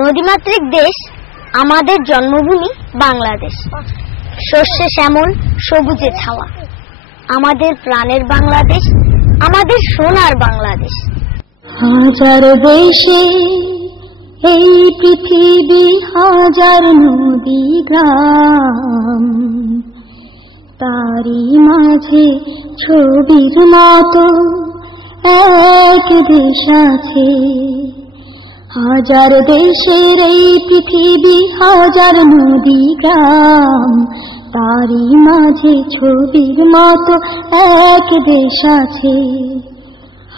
নদীমাতৃক দেশ আমাদের জন্মভূমি বাংলাদেশ। শস্যে শ্যামল, সবুজে ছাওয়া, আমাদের প্রাণের বাংলাদেশ, আমাদের সোনার বাংলাদেশ। হাজার দেশে এই পৃথিবী, হাজার নদী গ্রাম, তারই মাঝে ছবির মতো এক দেশ আছে। হাজার দেশের এই পৃথিবী, হাজার নদী গ্রাম, তারই মাঝে ছবির মতো এক দেশ আছে।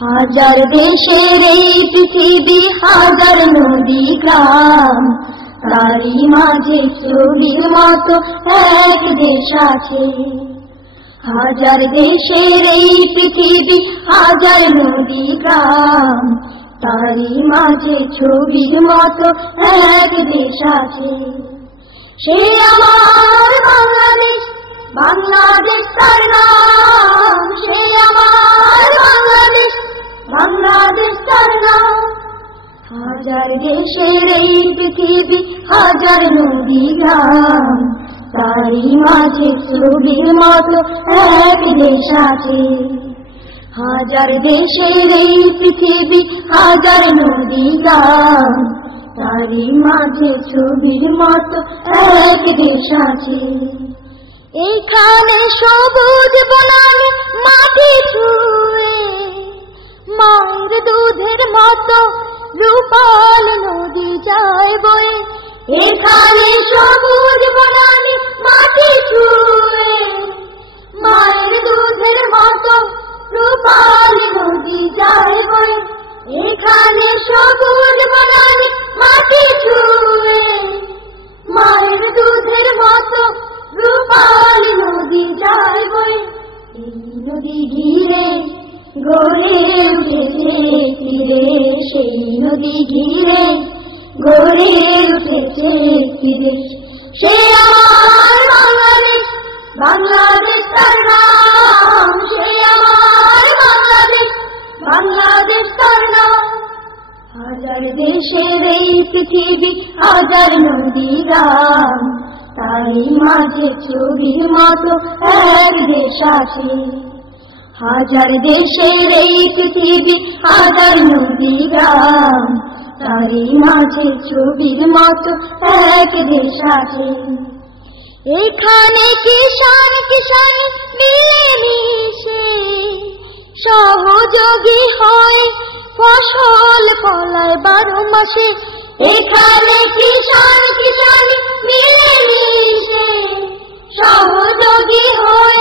হাজার দেশের এই পৃথিবী, হাজার নদী গ্রাম, তারই মাঝে ছবির মতো এক দেশ আছে। হাজার দেশের এই পৃথিবী, হাজার নদী গ্রাম, তারই মাঝে ছবির মতো এক দেশ আছে। সে আমার বাংলাদেশ, বাংলাদেশ তার নাম। সে আমার বাংলাদেশ, বাংলাদেশ তার নাম। হাজার দেশের এই পৃথিবী, হাজার নদী গ্রাম, তারই মাঝে ছবির মতো এক দেশ আছে। হাজার দেশের এই পৃথিবী, হাজার নদী গ্রাম, তারই মাঝে ছবির মতো এক দেশ আছে। এইখানে সবুজ বনানি মাটি ছুঁয়ে, মায়ের দুধের মতো রূপাল নদী যায় বয়ে। এখানে সবুজ বনানি মাটি ছুঁয়ে, মায়ের দুধের মতো রূপাল নদী যায় বয়ে। এখানে সবুজ বনানি মাটি ছুঁয়ে, মায়ের দুধের মতো রূপাল নদী যায় বয়ে। এই নদী ঘিরে গড়ে উঠেছে ফিরে, সেই নদী ঘিরে গড়ে উঠেছে ফিরে। সে আমার বাংলাদেশ, বাংলাদেশ তার নাম। সে আমার বাংলাদেশ, বাংলাদেশ তার নাম। হাজার দেশের এই পৃথিবী, হাজার নদী গ্রাম, তারই মাঝে ছবির মতো এক দেশ আছে। হাজার দেশের এই পৃথিবী, হাজার নদী গ্রাম, তারই মাঝে ছবির মতো এক দেশ আছে। এখানে কিষান কিষান মিলে মিশে সহযোগী হয়, ফসল ফলায় 12 মাসে। এখানে কিষান কিষান মিলে মিশে সহযোগী হয়,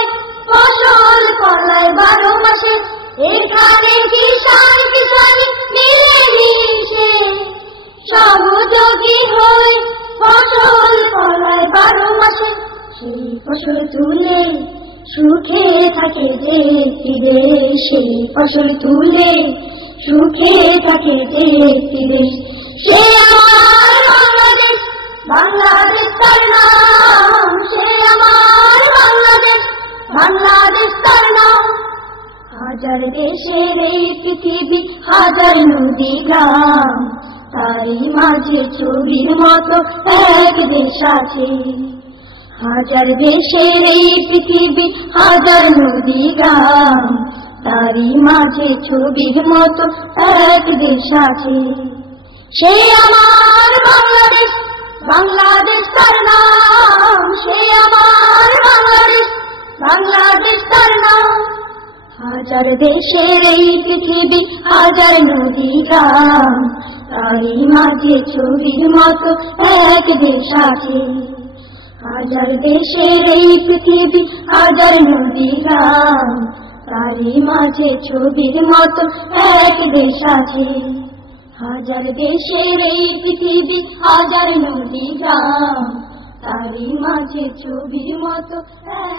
ফসল ফলায় 12 মাসে। এখানে কিষান কিষান মিলে মিশে সহযোগী হয়, ফসল ফলায় 12 মাসে। সেই ফসল তুলে সুখে থাকে যে দেশ, সেই ফসল তুলে সুখে থাকে যে দেশ। সে আমার বাংলাদেশ, বাংলাদেশ তার নাম। সে আমার বাংলাদেশ, বাংলাদেশ তার নাম। হাজার দেশের এই পৃথিবী, হাজার নদী গ্রাম, তারই মাঝে ছবির মতো এক দেশ আছে। হাজার দেশের এই পৃথিবী, হাজার নদী গ্রাম, তারই মাঝে ছবির মতো এক দেশ আছে। সে আমার বাংলাদেশ, বাংলাদেশ তার নাম। সে আমার বাংলাদেশ, বাংলাদেশ তার নাম। হাজার দেশের এই পৃথিবী, হাজার নদী গ্রাম, তারই মাঝে ছবির মতো এক দেশ আছে। হাজার দেশের এই পৃথিবী, হাজার নদী গ্রাম, তারই মাঝে ছবির মতো এক দেশ আছে। হাজার দেশের এই পৃথিবী, হাজার নদী গ্রাম, তারই মাঝে ছবির মতো এক